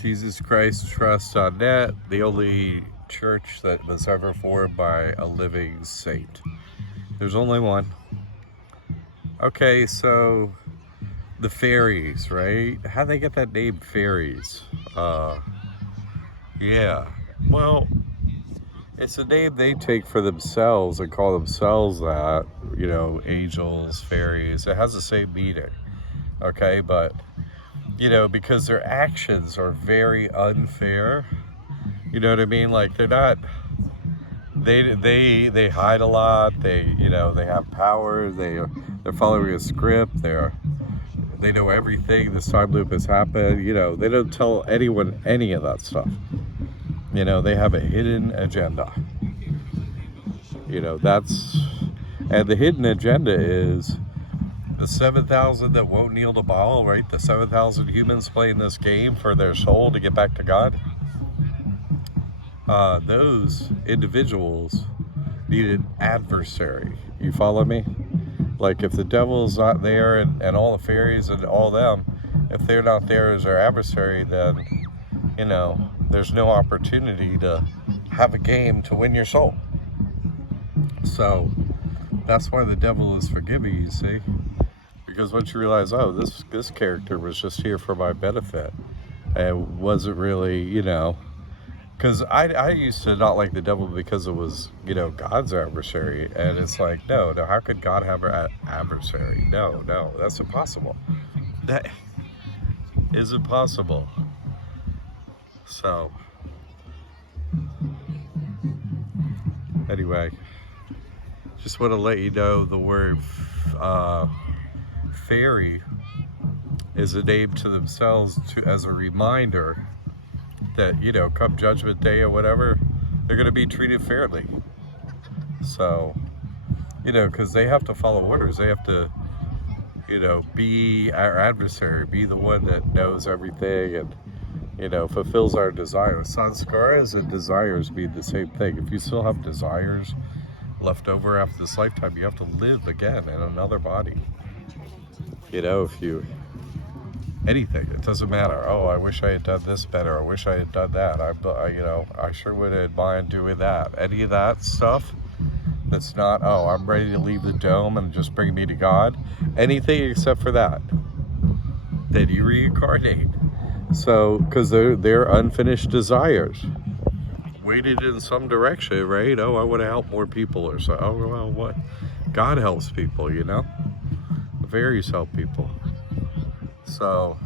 Jesus Christ Trust on net, the only church that was ever formed by a living saint. There's only one. Okay, so the fairies, right? How'd they get that name, fairies? Yeah. Well, it's a name they take for themselves and call themselves that, angels, fairies. It has the same meaning, okay? But, because their actions are very unfair, you know what I mean? Like, they're not, they hide a lot, they have power, they're following a script, they know everything, this time loop has happened, they don't tell anyone any of that stuff. They have a hidden agenda. And the hidden agenda is the 7,000 that won't kneel to Baal, right? The 7,000 humans playing this game for their soul to get back to God. Those individuals need an adversary. You follow me? Like, if the devil's not there and all the fairies and all them, if they're not there as their adversary, then, there's no opportunity to have a game to win your soul. So that's why the devil is forgiving, you see? Because once you realize, oh, this character was just here for my benefit, and wasn't really, because I used to not like the devil because it was, God's adversary. And it's like, no, how could God have an adversary? No, that's impossible. That is impossible. So, anyway, just want to let you know the word fairy is a name to themselves as a reminder that, come judgment day or whatever, they're going to be treated fairly. So, because they have to follow orders. They have to, be our adversary, be the one that knows everything and, fulfills our desires. Sanskaras and desires mean the same thing. If you still have desires left over after this lifetime, you have to live again in another body. If you, anything, it doesn't matter. Oh, I wish I had done this better. I wish I had done that. I sure wouldn't mind doing that. Any of that stuff that's not, oh, I'm ready to leave the dome and just bring me to God. Anything except for that. Then you reincarnate. So, because they're unfinished desires. Weighted in some direction, right? Oh, I want to help more people or so. Oh, well, what? God helps people, The fairies help people. So,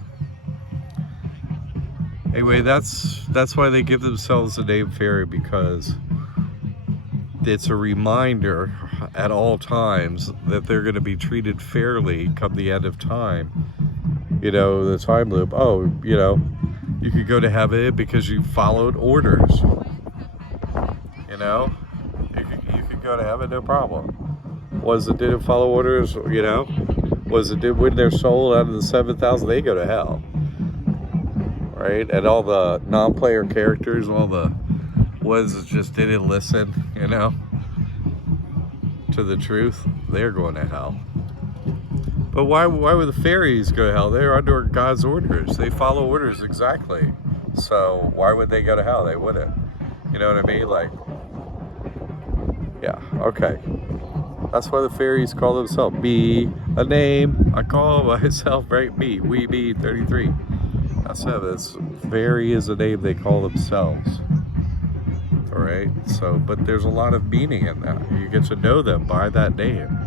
anyway, that's why they give themselves the name fairy, because it's a reminder at all times that they're going to be treated fairly come the end of time. The time loop. Oh, you could go to heaven because you followed orders. You could go to heaven, no problem. Was it didn't follow orders, Was it did win their soul out of the 7,000, they go to hell. Right? And all the non-player characters, all the ones that just didn't listen, to the truth, they're going to hell. But why would the fairies go to hell? They're under God's orders. They follow orders exactly. So why would they go to hell? They wouldn't. You know what I mean? Like, yeah, okay. That's why the fairies call themselves me, a name. I call myself, right? Me, we be 33. That's how this fairy is a name they call themselves. All right. So, but there's a lot of meaning in that. You get to know them by that name.